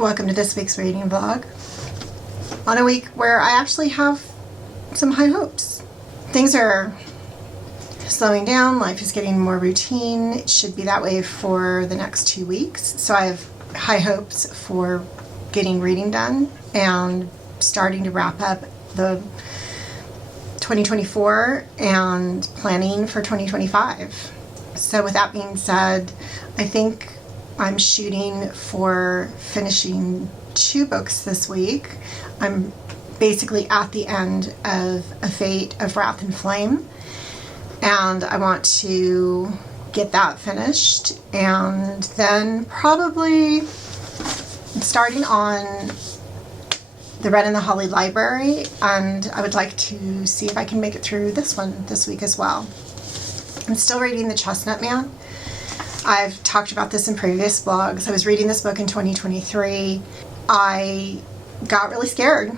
Welcome to this week's reading vlog. On a week where I actually have some high hopes. Things are slowing down, life is getting more routine. It should be that way for the next 2 weeks. So I have high hopes for getting reading done and starting to wrap up the 2024 and planning for 2025. So with that being said, I think I'm shooting for finishing 2 books this week. I'm basically at the end of A Fate of Wrath and Flame, and I want to get that finished, and then probably starting on The Red and the Holly Library, and I would like to see if I can make it through this one this week as well. I'm still reading The Chestnut Man. I've talked about this in previous vlogs. I was reading this book in 2023. I got really scared.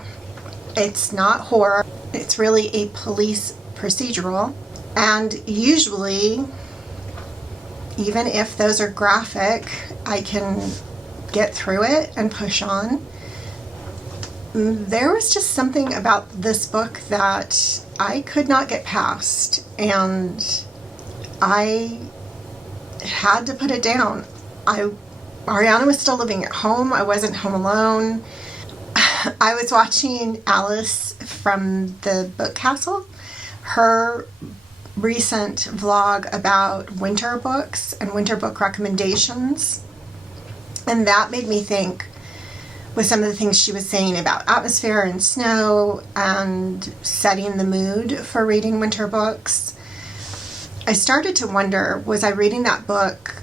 It's not horror. It's really a police procedural. And usually, even if those are graphic, I can get through it and push on. There was just something about this book that I could not get past, and I had to put it down. Ariana was still living at home. I wasn't home alone. I was watching Alice from the Book Castle, her recent vlog about winter books and winter book recommendations, and that made me think with some of the things she was saying about atmosphere and snow and setting the mood for reading winter books. I started to wonder, was I reading that book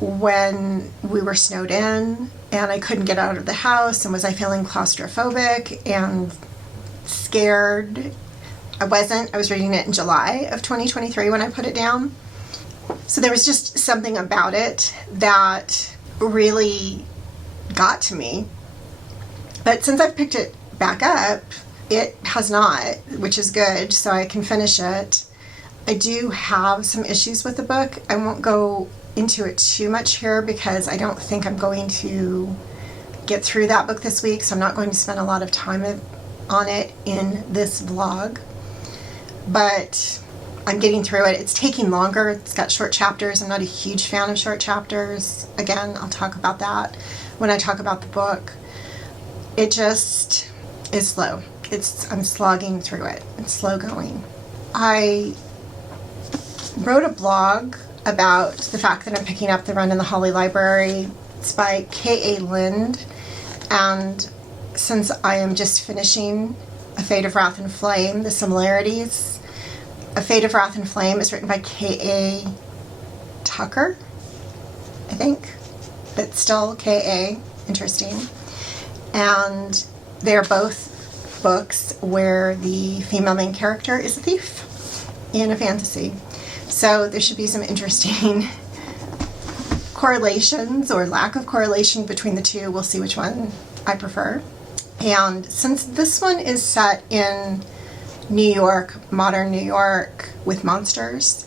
when we were snowed in and I couldn't get out of the house, and was I feeling claustrophobic and scared? I wasn't. I was reading it in July of 2023 when I put it down. So there was just something about it that really got to me. But since I've picked it back up, it has not, which is good, so I can finish it. I do have some issues with the book. I won't go into it too much here because I don't think I'm going to get through that book this week, so I'm not going to spend a lot of time on it in this vlog. But I'm getting through it. It's taking longer. It's got short chapters. I'm not a huge fan of short chapters. Again, I'll talk about that when I talk about the book. It just is slow. I'm slogging through it. It's slow going. I wrote a blog about the fact that I'm picking up The Red and the Holly Library. It's by K.A. Lind, and since I am just finishing A Fate of Wrath and Flame, the similarities. A Fate of Wrath and Flame is written by K.A. Tucker, I think, but still K.A. Interesting. And they're both books where the female main character is a thief in a fantasy. So there should be some interesting correlations or lack of correlation between the two. We'll see which one I prefer. And since this one is set in New York, modern New York, with monsters,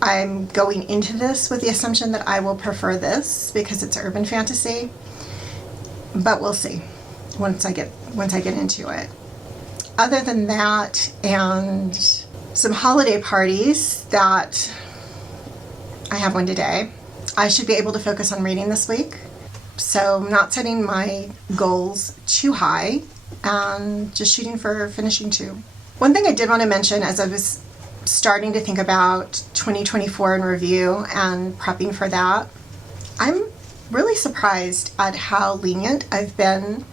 I'm going into this with the assumption that I will prefer this because it's urban fantasy. But we'll see once I get into it. Other than that, and some holiday parties that I have one today, I should be able to focus on reading this week. So I'm not setting my goals too high and just shooting for finishing 2. One thing I did want to mention as I was starting to think about 2024 in review and prepping for that, I'm really surprised at how lenient I've been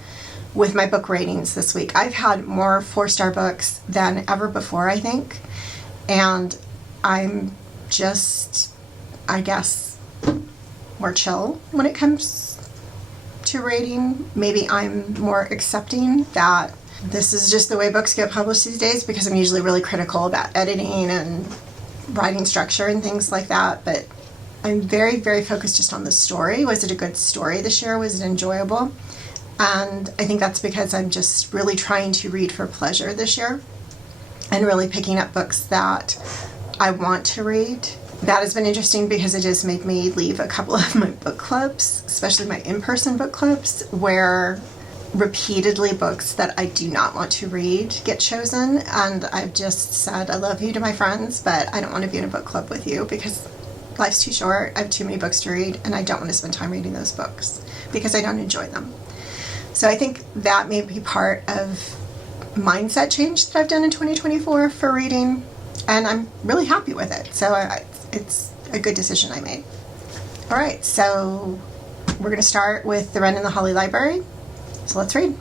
with my book ratings this week. I've had more 4-star books than ever before, I think. And I'm just, I guess, more chill when it comes to rating. Maybe I'm more accepting that this is just the way books get published these days, because I'm usually really critical about editing and writing structure and things like that. But I'm very, very focused just on the story. Was it a good story this year? Was it enjoyable? And I think that's because I'm just really trying to read for pleasure this year and really picking up books that I want to read that has been interesting because it just made me leave a couple of my book clubs, especially my in-person book clubs, where repeatedly books that I do not want to read get chosen. And I've just said, I love you to my friends, but I don't want to be in a book club with you because life's too short. I have too many books to read, and I don't want to spend time reading those books because I don't enjoy them. So I think that may be part of mindset change that I've done in 2024 for reading, and I'm really happy with it. So it's a good decision I made. All right, so we're going to start with The Wren in the Holly Library. So let's read.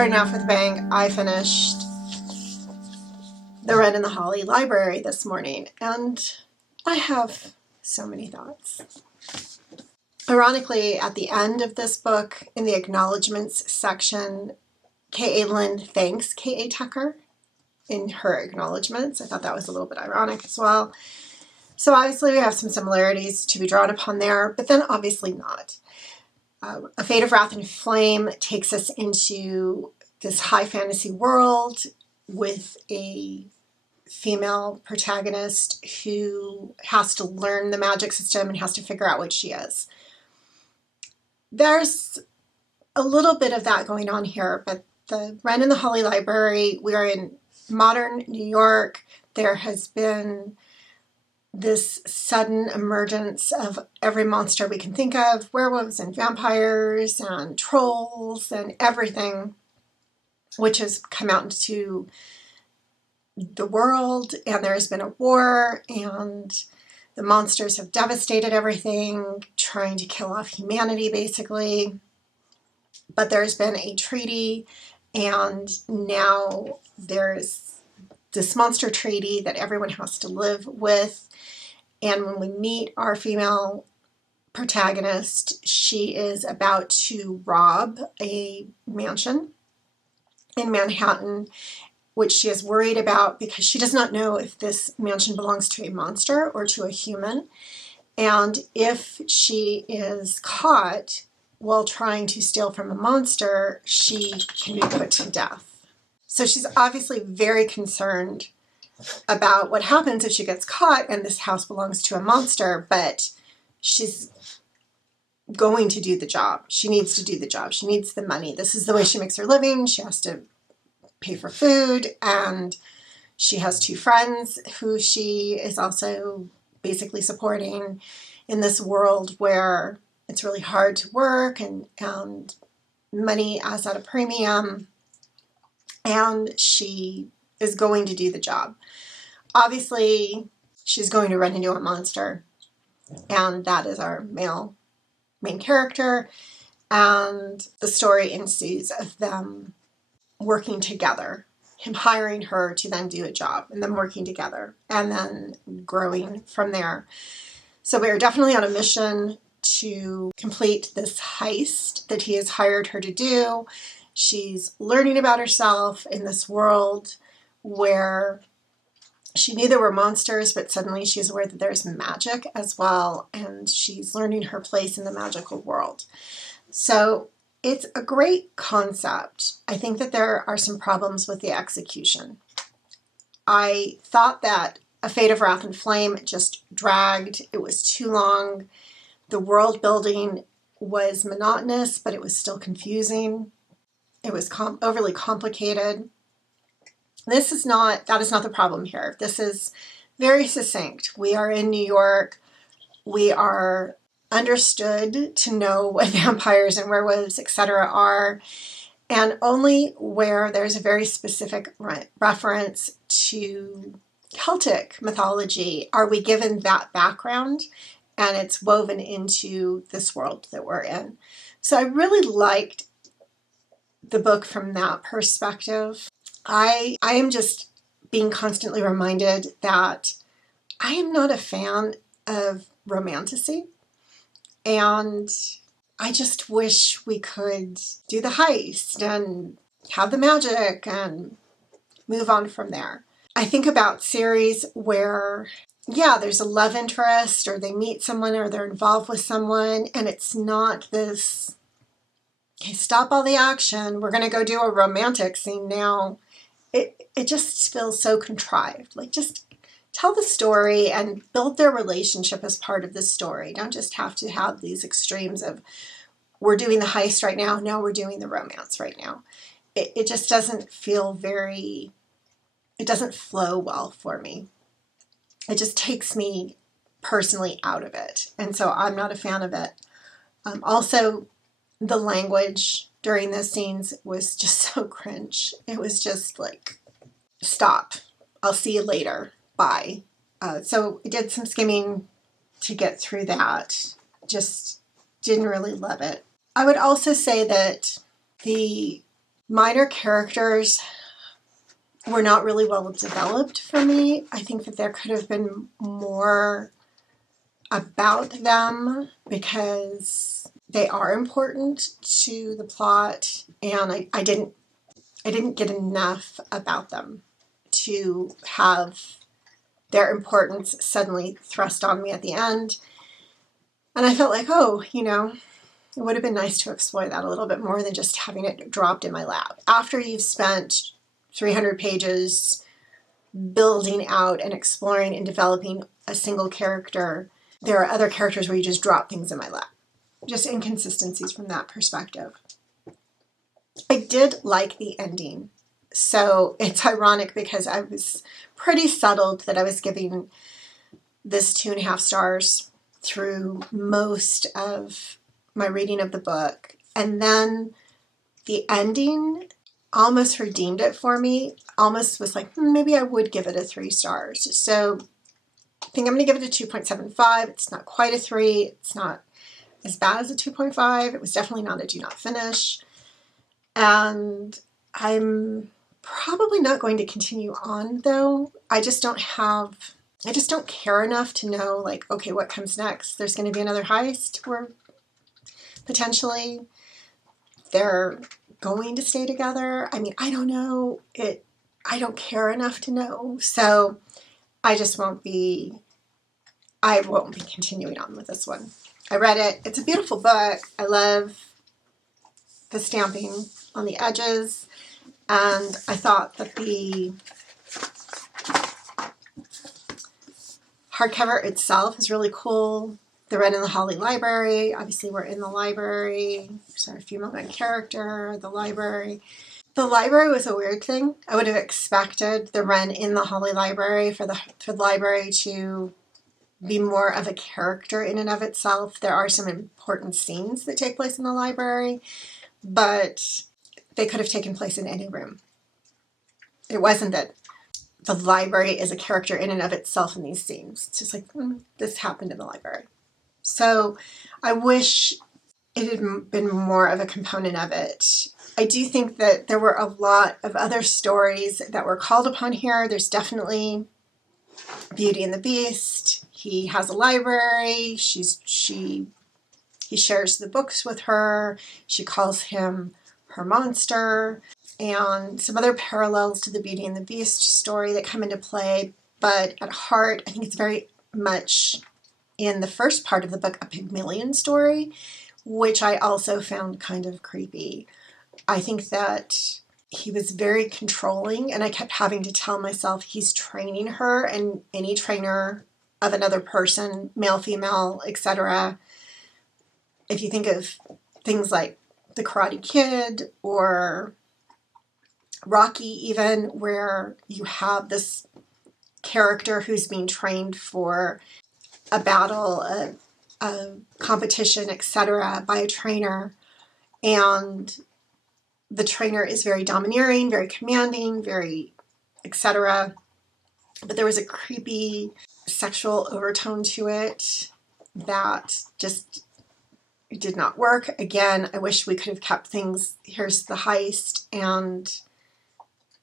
starting off with a bang, I finished The Red and the Holly Library this morning, and I have so many thoughts. Ironically, at the end of this book, in the acknowledgments section, K.A. Lynn thanks K.A. Tucker in her acknowledgments. I thought that was a little bit ironic as well. So obviously we have some similarities to be drawn upon there, but then obviously not. A Fate of Wrath and Flame takes us into this high fantasy world with a female protagonist who has to learn the magic system and has to figure out what she is. There's a little bit of that going on here, but the Ren and the Holly Library, we are in modern New York. There has been this sudden emergence of every monster we can think of, werewolves and vampires and trolls and everything, which has come out into the world, and there's been a war, and the monsters have devastated everything, trying to kill off humanity, basically. But there's been a treaty, and now there's this monster treaty that everyone has to live with. And when we meet our female protagonist, she is about to rob a mansion in Manhattan, which she is worried about because she does not know if this mansion belongs to a monster or to a human. And if she is caught while trying to steal from a monster, she can be put to death. So she's obviously very concerned about what happens if she gets caught and this house belongs to a monster, but she's going to do the job. She needs to do the job. She needs the money. This is the way she makes her living. She has to pay for food, and she has two friends who she is also basically supporting in this world where it's really hard to work and money is at a premium, and she is going to do the job. Obviously, she's going to run into a monster, and that is our male main character, and the story ensues of them working together, him hiring her to then do a job, and them working together, and then growing from there. So we are definitely on a mission to complete this heist that he has hired her to do. She's learning about herself in this world where she knew there were monsters, but suddenly she's aware that there's magic as well, and she's learning her place in the magical world. So it's a great concept. I think that there are some problems with the execution. I thought that A Fate of Wrath and Flame just dragged. It was too long. The world building was monotonous, but it was still confusing. It was overly complicated. That is not the problem here. This is very succinct. We are in New York. We are understood to know what vampires and werewolves, etc. are, and only where there's a very specific reference to Celtic mythology are we given that background, and it's woven into this world that we're in. So I really liked the book from that perspective. I am just being constantly reminded that I am not a fan of Romantacy. And I just wish we could do the heist and have the magic and move on from there. I think about series where, yeah, there's a love interest, or they meet someone, or they're involved with someone, and it's not this, okay, stop all the action, we're going to go do a romantic scene now. It just feels so contrived. Like, just tell the story and build their relationship as part of the story. Don't just have to have these extremes of, we're doing the heist right now, now we're doing the romance right now. It just doesn't feel very, it doesn't flow well for me. It just takes me personally out of it. And so I'm not a fan of it. Also, the language during those scenes was just so cringe. It was just like, stop, I'll see you later. Bye. So I did some skimming to get through that. Just didn't really love it. I would also say that the minor characters were not really well developed for me. I think that there could have been more about them because they are important to the plot, and I didn't get enough about them to have their importance suddenly thrust on me at the end. And I felt like, oh, it would have been nice to explore that a little bit more than just having it dropped in my lap. After you've spent 300 pages building out and exploring and developing a single character, there are other characters where you just drop things in my lap. Just inconsistencies from that perspective. I did like the ending. So it's ironic because I was pretty settled that I was giving this 2.5 stars through most of my reading of the book. And then the ending almost redeemed it for me. Almost was like, maybe I would give it a 3 stars. So I think I'm going to give it a 2.75. It's not quite a 3. It's not as bad as a 2.5. It was definitely not a do not finish. And I'm probably not going to continue on, though. I just don't care enough to know, like, okay, what comes next? There's going to be another heist where potentially they're going to stay together. I mean, I don't know. I don't care enough to know. So I won't be continuing on with this one. I read it. It's a beautiful book. I love the stamping on the edges. And I thought that the hardcover itself is really cool. The Red and the Holly Library. Obviously, we're in the library. There's our female main character, the library. The library was a weird thing. I would have expected the Wren in the Holly Library for the library to be more of a character in and of itself. There are some important scenes that take place in the library, but they could have taken place in any room. It wasn't that the library is a character in and of itself in these scenes. It's just like, this happened in the library. So I wish it had been more of a component of it. I do think that there were a lot of other stories that were called upon here. There's definitely Beauty and the Beast. He has a library. He shares the books with her. She calls him her monster. And some other parallels to the Beauty and the Beast story that come into play. But at heart, I think it's very much, in the first part of the book, a Pygmalion story, which I also found kind of creepy. I think that he was very controlling, and I kept having to tell myself he's training her, and any trainer of another person, male, female, etc. If you think of things like The Karate Kid or Rocky even, where you have this character who's being trained for a battle, a competition, etc. by a trainer, and the trainer is very domineering, very commanding, very etc. But there was a creepy sexual overtone to it that just did not work. Again, I wish we could have kept things, here's the heist, and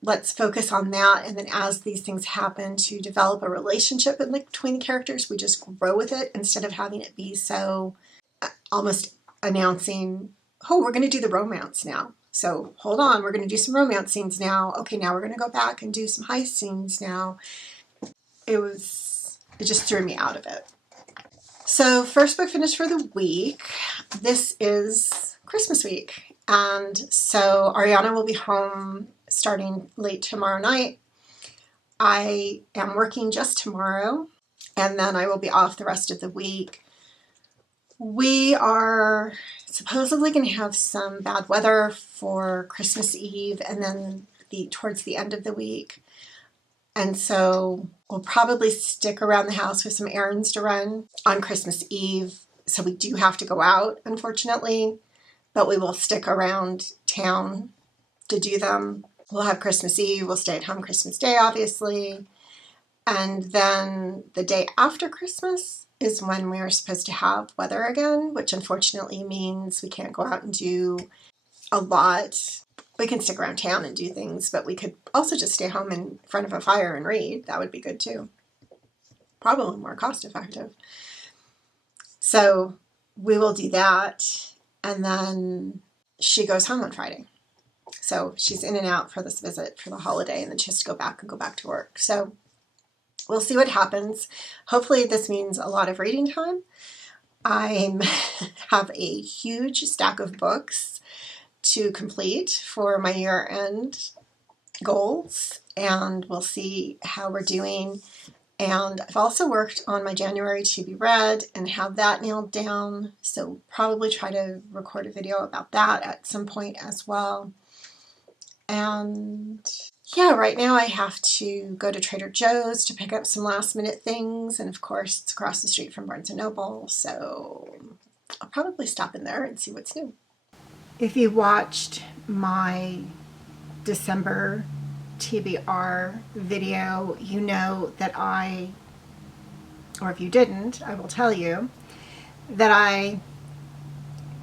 let's focus on that. And then as these things happen, to develop a relationship between the characters, we just grow with it instead of having it be so almost announcing, oh, we're going to do the romance now. So hold on, we're going to do some romance scenes now. Okay, now we're going to go back and do some heist scenes now. It just threw me out of it. So first book finished for the week. This is Christmas week. And so Ariana will be home starting late tomorrow night. I am working just tomorrow, and then I will be off the rest of the week. We are supposedly going to have some bad weather for Christmas Eve and then towards the end of the week. And so we'll probably stick around the house with some errands to run on Christmas Eve. So we do have to go out, unfortunately, but we will stick around town to do them. We'll have Christmas Eve. We'll stay at home Christmas Day, obviously. And then the day after Christmas is when we are supposed to have weather again, which unfortunately means we can't go out and do a lot. We can stick around town and do things, but we could also just stay home in front of a fire and read. That would be good too. Probably more cost effective. So we will do that. And then she goes home on Friday. So she's in and out for this visit for the holiday, and then she has to go back to work. So we'll see what happens. Hopefully this means a lot of reading time. I have a huge stack of books to complete for my year-end goals, and we'll see how we're doing. And I've also worked on my January to be read and have that nailed down, so probably try to record a video about that at some point as well. And yeah, right now I have to go to Trader Joe's to pick up some last minute things, and of course it's across the street from Barnes & Noble, so I'll probably stop in there and see what's new. If you watched my December TBR video, you know that or if you didn't, I will tell you that I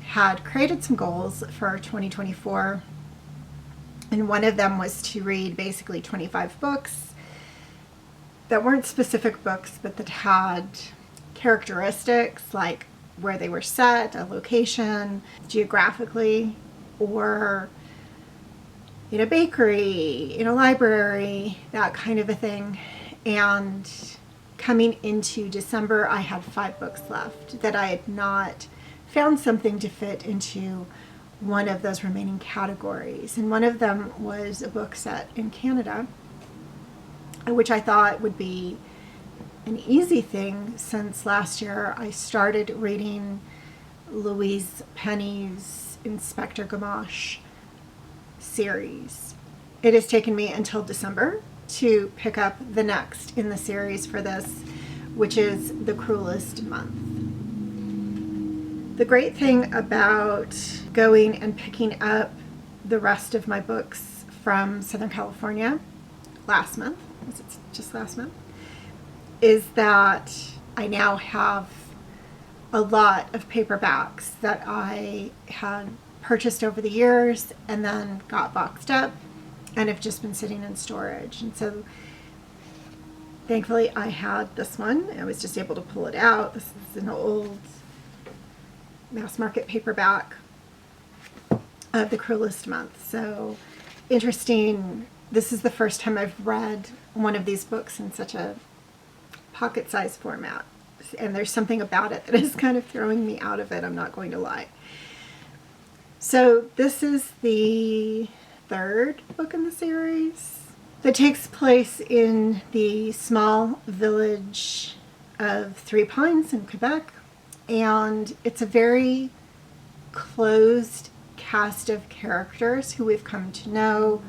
had created some goals for 2024, and one of them was to read basically 25 books that weren't specific books, but that had characteristics like where they were set, a location, geographically, or in a bakery, in a library, that kind of a thing. And coming into December, I had 5 books left that I had not found something to fit into one of those remaining categories. And one of them was a book set in Canada, which I thought would be an easy thing since last year I started reading Louise Penny's Inspector Gamache series. It has taken me until December to pick up the next in the series for this, which is The Cruelest Month. The great thing about going and picking up the rest of my books from Southern California last month, was it just last month, is that I now have a lot of paperbacks that I had purchased over the years and then got boxed up and have just been sitting in storage. And so thankfully I had this one. I was just able to pull it out. This is an old mass market paperback of The Cruelest Month. So interesting. This is the first time I've read one of these books in such a pocket-sized format. And there's something about it that is kind of throwing me out of it, I'm not going to lie. So this is the 3rd book in the series that takes place in the small village of Three Pines in Quebec. And it's a very closed cast of characters who we've come to know,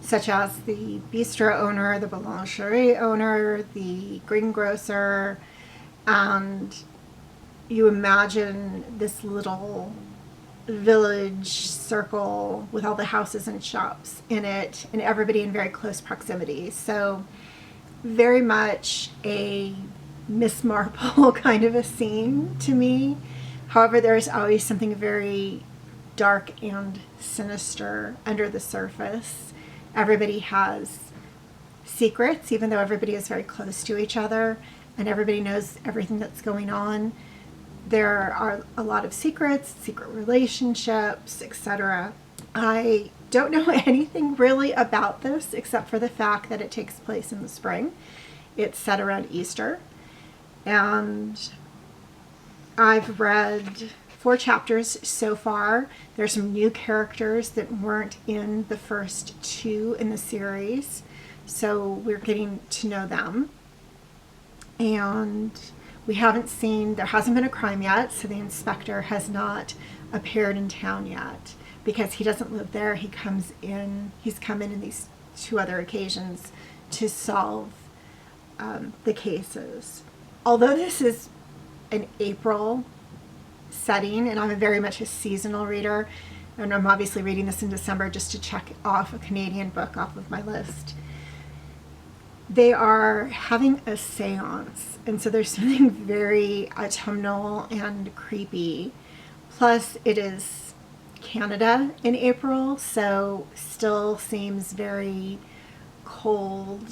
such as the bistro owner, the boulangerie owner, the greengrocer, and you imagine this little village circle with all the houses and shops in it and everybody in very close proximity. So very much a Miss Marple kind of a scene to me. However, there's always something very dark and sinister under the surface. Everybody has secrets, even though everybody is very close to each other and everybody knows everything that's going on. There are a lot of secrets, secret relationships, etc. I don't know anything really about this except for the fact that it takes place in the spring. It's set around Easter. And I've read 4 chapters so far. There's some new characters that weren't in the first 2 in the series, so we're getting to know them. And we haven't seen, there hasn't been a crime yet, so the inspector has not appeared in town yet because he doesn't live there. He's come in these 2 other occasions to solve the cases. Although this is an April setting, and I'm very much a seasonal reader, and I'm obviously reading this in December just to check off a Canadian book off of my list. They are having a seance, and so there's something very autumnal and creepy. Plus, it is Canada in April, so still seems very cold,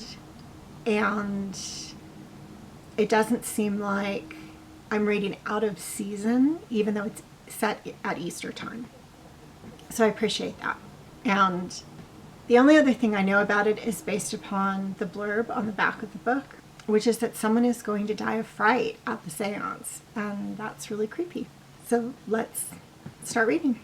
and it doesn't seem like I'm reading out of season, even though it's set at Easter time. So I appreciate that. And the only other thing I know about it is based upon the blurb on the back of the book, which is that someone is going to die of fright at the seance. And that's really creepy. So let's start reading.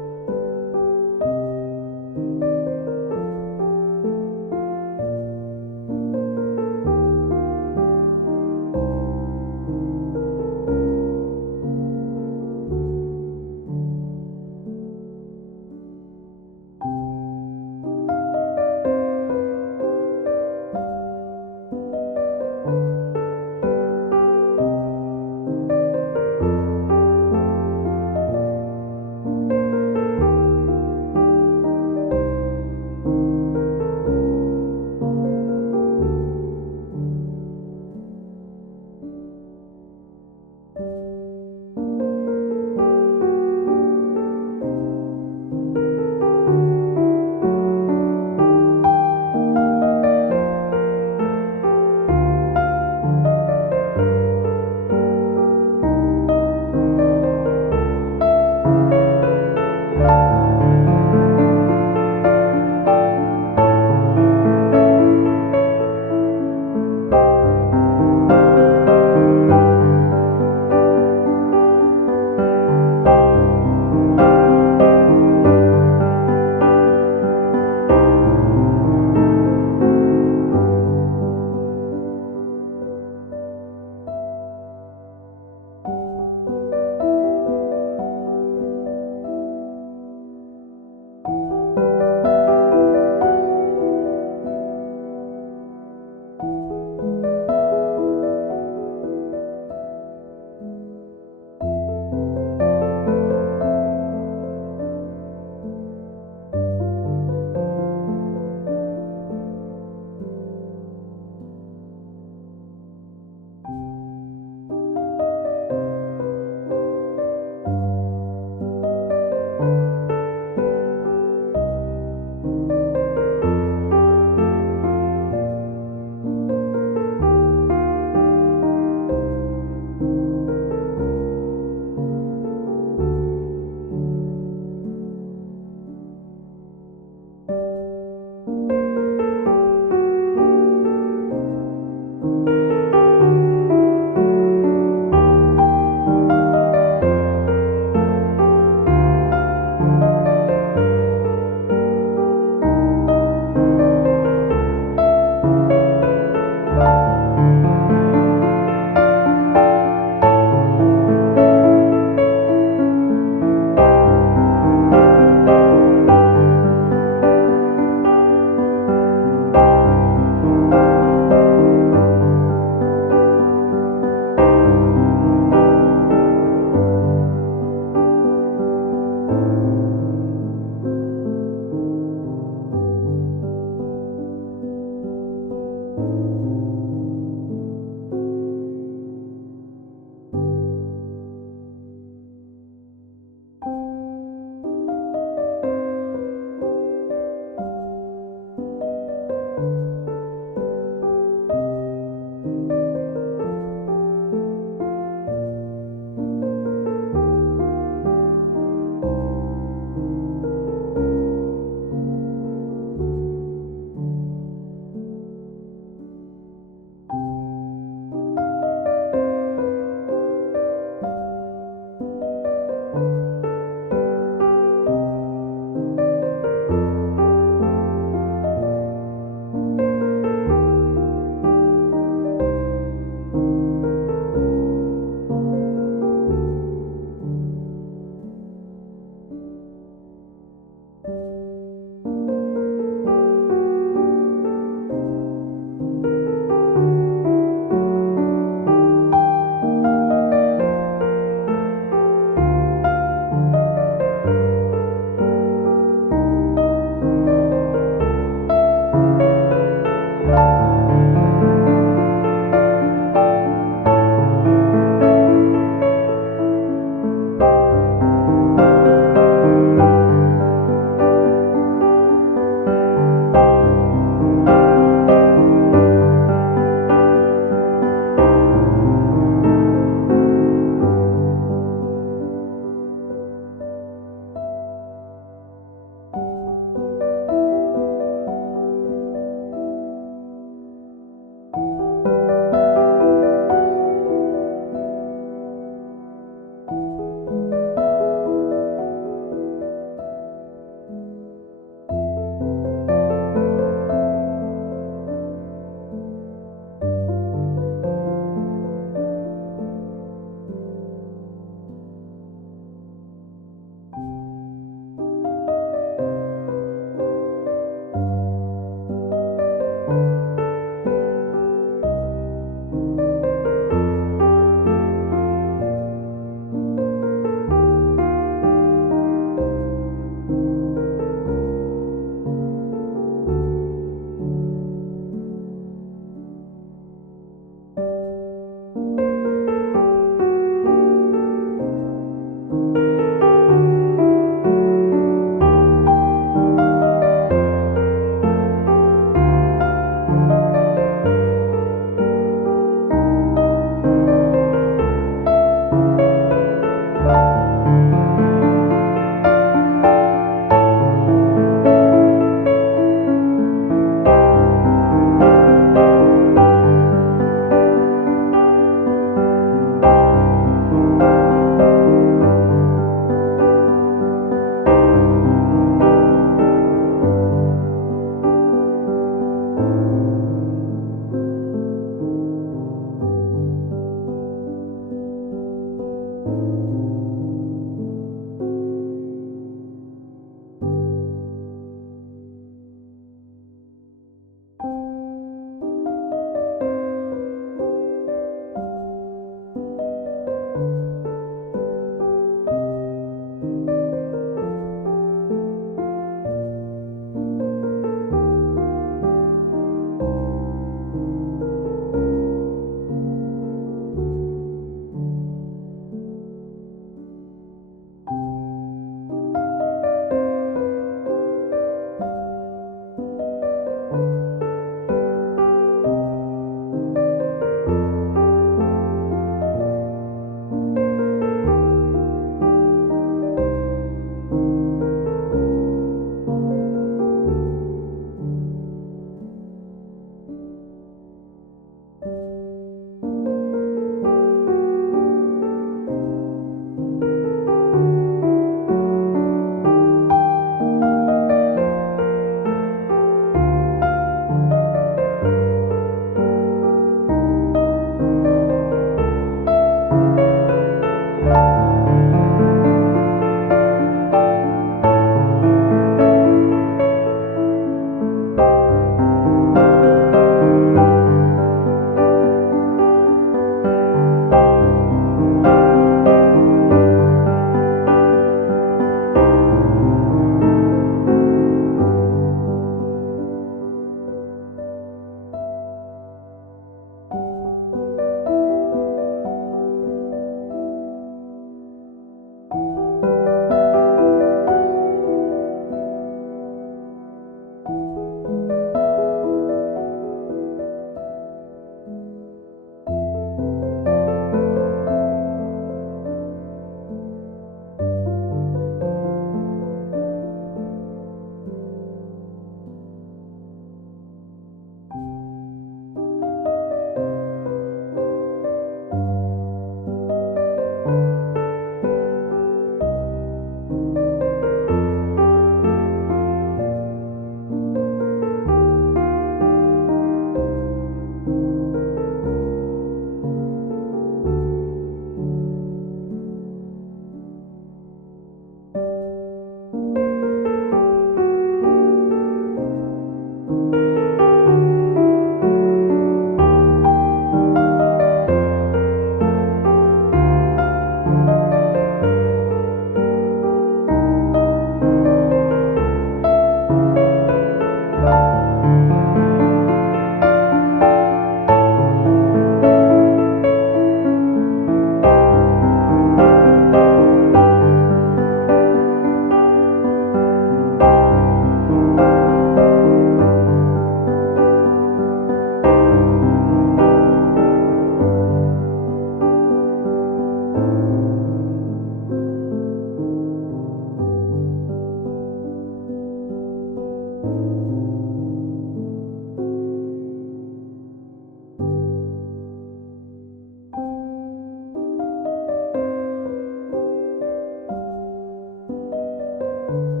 you.